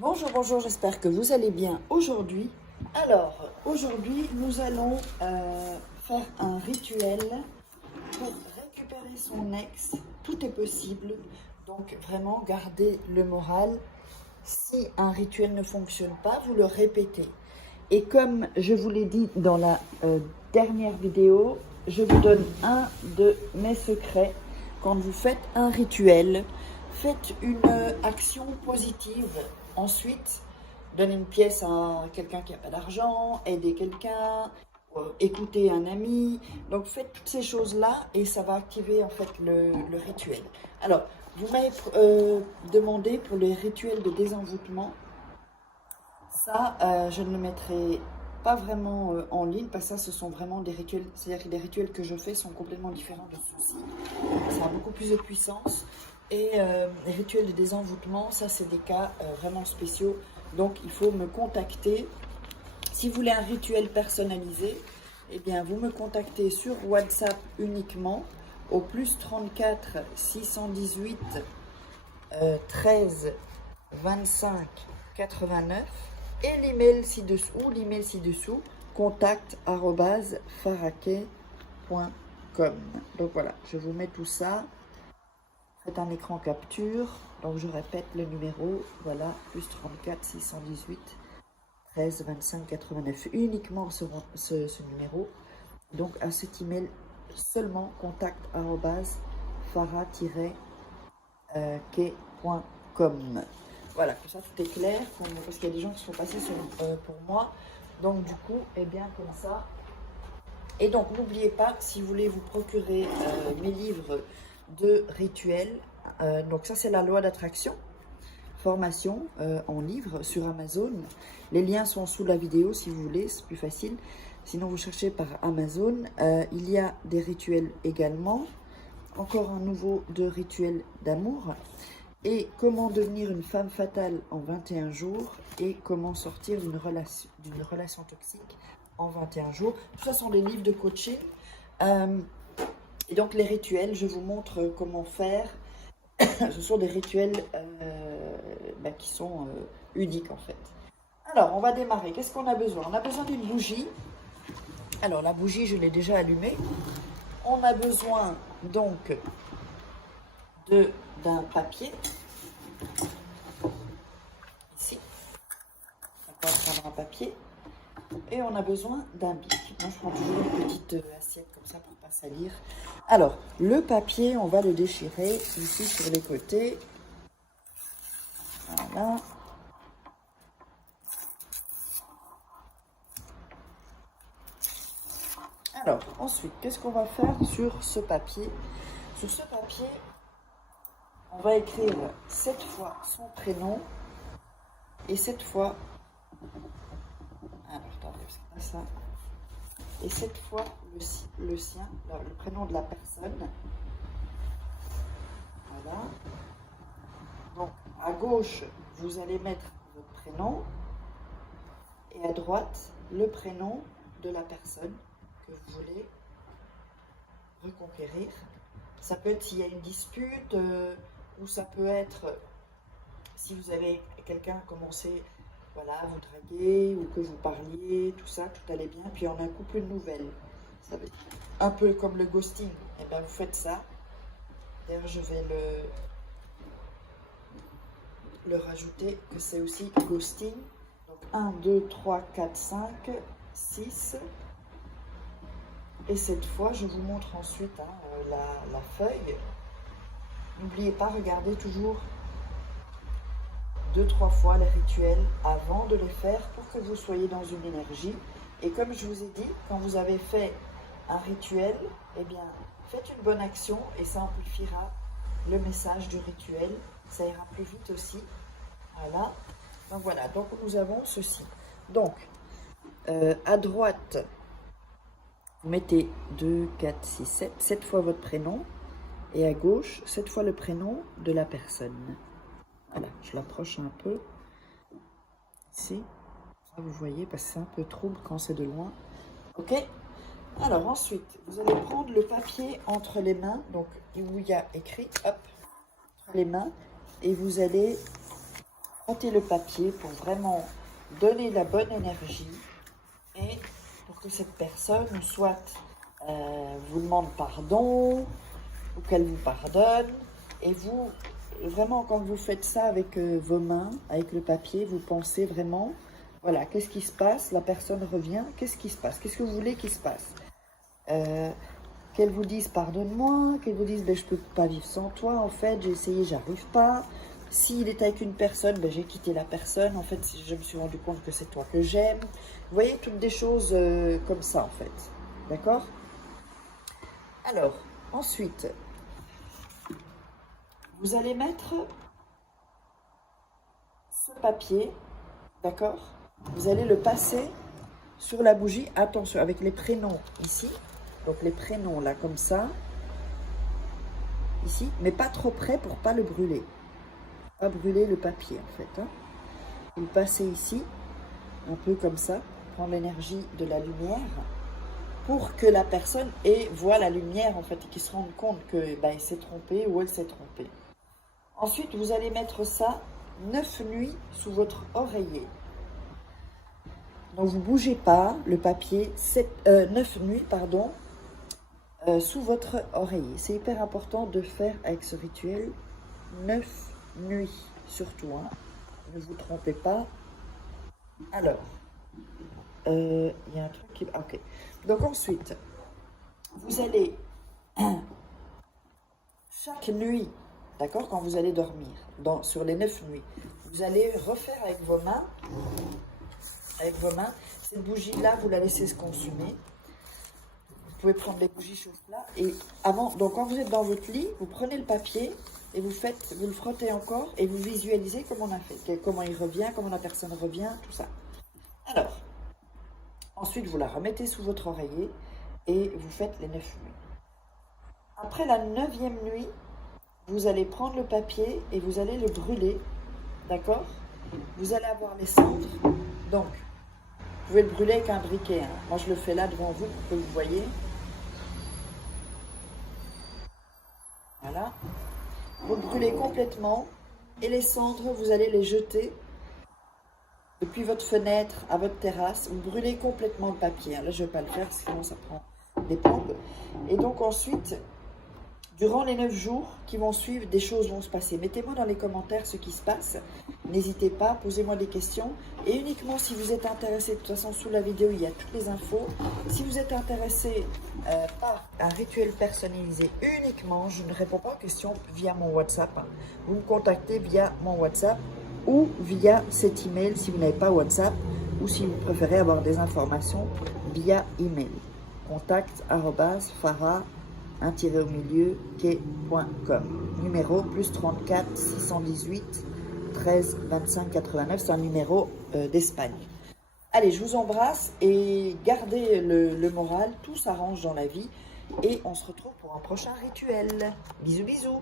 Bonjour, bonjour, j'espère que vous allez bien aujourd'hui. Alors, aujourd'hui, nous allons faire un rituel pour récupérer son ex. Tout est possible, donc vraiment gardez le moral. Si un rituel ne fonctionne pas, vous le répétez. Et comme je vous l'ai dit dans la dernière vidéo, je vous donne un de mes secrets. Quand vous faites un rituel, faites une action positive. Ensuite, donnez une pièce à quelqu'un qui n'a pas d'argent, aidez quelqu'un, écoutez un ami. Donc faites toutes ces choses-là et ça va activer en fait le rituel. Alors, vous m'avez demandé pour les rituels de désenvoûtement. Ça, je ne le mettrai pas vraiment en ligne parce que ça, ce sont vraiment des rituels. C'est-à-dire que les rituels que je fais sont complètement différents de ceux-ci. Ça a beaucoup plus de puissance. Et les rituels de désenvoûtement, ça, c'est des cas vraiment spéciaux. Donc, il faut me contacter. Si vous voulez un rituel personnalisé, eh bien, vous me contactez sur WhatsApp uniquement au plus 34 618 13 25 89 et l'email ci-dessous, contact@farakeh.com. Donc voilà, je vous mets tout ça. Faites un écran capture. Donc je répète le numéro, voilà, plus 34 618 13 25 89. Uniquement ce numéro. Donc à cet email seulement contact@farah-key.com. Voilà, comme ça tout est clair, parce qu'il y a des gens qui sont passés pour moi. Donc du coup, eh bien comme ça. Et donc n'oubliez pas, si vous voulez vous procurer mes livres de rituels, donc ça c'est la loi d'attraction, formation en livre sur Amazon. Les liens sont sous la vidéo si vous voulez, c'est plus facile. Sinon vous cherchez par Amazon. Il y a des rituels également. Encore un nouveau de rituel d'amour. Et comment devenir une femme fatale en 21 jours. Et comment sortir d'une relation toxique en 21 jours. Tout ça sont des livres de coaching. Et donc les rituels, je vous montre comment faire. Ce sont des rituels qui sont uniques en fait. Alors on va démarrer. Qu'est-ce qu'on a besoin? On a besoin d'une bougie. Alors la bougie, je l'ai déjà allumée. On a besoin donc d'un papier. Ici. On va prendre un papier. Et on a besoin d'un bic. Moi, je prends toujours une petite assiette comme ça pour ne pas salir. Alors, le papier, on va le déchirer ici sur les côtés. Voilà. Alors, ensuite, qu'est-ce qu'on va faire sur ce papier? Sur ce papier, on va écrire 7 fois son prénom et 7 fois... Alors, attendez, parce que ça... Et 7 fois le sien, le prénom de la personne. Voilà. Donc, à gauche, vous allez mettre votre prénom. Et à droite, le prénom de la personne que vous voulez reconquérir. Ça peut être s'il y a une dispute, ou ça peut être si vous avez quelqu'un commencé... Voilà, vous draguez ou que vous parliez, tout ça, tout allait bien. Puis on a un coup plus de nouvelles. Ça va être un peu comme le ghosting. Et bien, vous faites ça. D'ailleurs, je vais le rajouter, que c'est aussi ghosting. Donc 1, 2, 3, 4, 5, 6. Et cette fois, je vous montre ensuite la feuille. N'oubliez pas, regardez toujours 2-3 fois les rituels avant de les faire pour que vous soyez dans une énergie. Et comme je vous ai dit, quand vous avez fait un rituel, eh bien, faites une bonne action et ça amplifiera le message du rituel. Ça ira plus vite aussi. Voilà. Donc voilà, donc nous avons ceci. Donc, à droite, vous mettez 2, 4, 6, 7, 7 fois votre prénom. Et à gauche, 7 fois le prénom de la personne. Voilà, je l'approche un peu. Ici, vous voyez, parce que c'est un peu trouble quand c'est de loin. Ok? Alors ensuite, vous allez prendre le papier entre les mains, donc où il y a écrit, hop, entre les mains, et vous allez frottez le papier pour vraiment donner la bonne énergie et pour que cette personne soit vous demande pardon ou qu'elle vous pardonne. Et vous, vraiment, quand vous faites ça avec vos mains, avec le papier, vous pensez vraiment, voilà, qu'est-ce qui se passe? La personne revient, qu'est-ce qui se passe? Qu'est-ce que vous voulez qu'il se passe? Qu'elle vous dise pardonne-moi, qu'elle vous dise ben, je ne peux pas vivre sans toi, en fait, j'ai essayé, j'arrive pas. S'il est avec une personne, ben, j'ai quitté la personne, en fait, je me suis rendu compte que c'est toi que j'aime. Vous voyez, toutes des choses comme ça, en fait. D'accord? Alors, ensuite, vous allez mettre ce papier, d'accord? Vous allez le passer sur la bougie, attention, avec les prénoms ici. Donc les prénoms là, comme ça, ici, mais pas trop près pour pas le brûler. Pas brûler le papier en fait. Hein. Vous le passez ici, un peu comme ça, prendre l'énergie de la lumière, pour que la personne voit la lumière en fait, et qu'il se rende compte que ben, il s'est trompé ou elle s'est trompée. Ensuite, vous allez mettre ça 9 nuits sous votre oreiller. Donc, vous ne bougez pas le papier 9 nuits, pardon, sous votre oreiller. C'est hyper important de faire avec ce rituel 9 nuits, surtout. Hein. Ne vous trompez pas. Alors, il y a un truc qui... Ok. Donc, ensuite, vous allez, chaque nuit, d'accord, quand vous allez dormir, sur les 9 nuits, vous allez refaire avec vos mains, cette bougie-là, vous la laissez se consumer. Vous pouvez prendre les bougies chauffe-plat. Et avant, donc quand vous êtes dans votre lit, vous prenez le papier et vous le frottez encore et vous visualisez comment on a fait, comment il revient, comment la personne revient, tout ça. Alors, ensuite, vous la remettez sous votre oreiller et vous faites les 9 nuits. Après la 9e nuit, vous allez prendre le papier et vous allez le brûler, d'accord? Vous allez avoir les cendres. Donc, vous pouvez le brûler avec un briquet. Hein. Moi, je le fais là devant vous pour que vous voyez. Voilà. Vous le brûlez complètement. Et les cendres, vous allez les jeter depuis votre fenêtre à votre terrasse. Vous brûlez complètement le papier. Hein. Là, je ne vais pas le faire, sinon ça prend des plombes. Et donc ensuite... Durant les 9 jours qui vont suivre, des choses vont se passer. Mettez-moi dans les commentaires ce qui se passe. N'hésitez pas, posez-moi des questions. Et uniquement si vous êtes intéressé, de toute façon sous la vidéo, il y a toutes les infos. Si vous êtes intéressé par un rituel personnalisé uniquement, je ne réponds pas aux questions via mon WhatsApp. Vous me contactez via mon WhatsApp ou via cet email si vous n'avez pas WhatsApp ou si vous préférez avoir des informations via email. contact@farah quai.com. Numéro plus 34 618 13 25 89. C'est un numéro d'Espagne. Allez, je vous embrasse et gardez le moral. Tout s'arrange dans la vie. Et on se retrouve pour un prochain rituel. Bisous, bisous.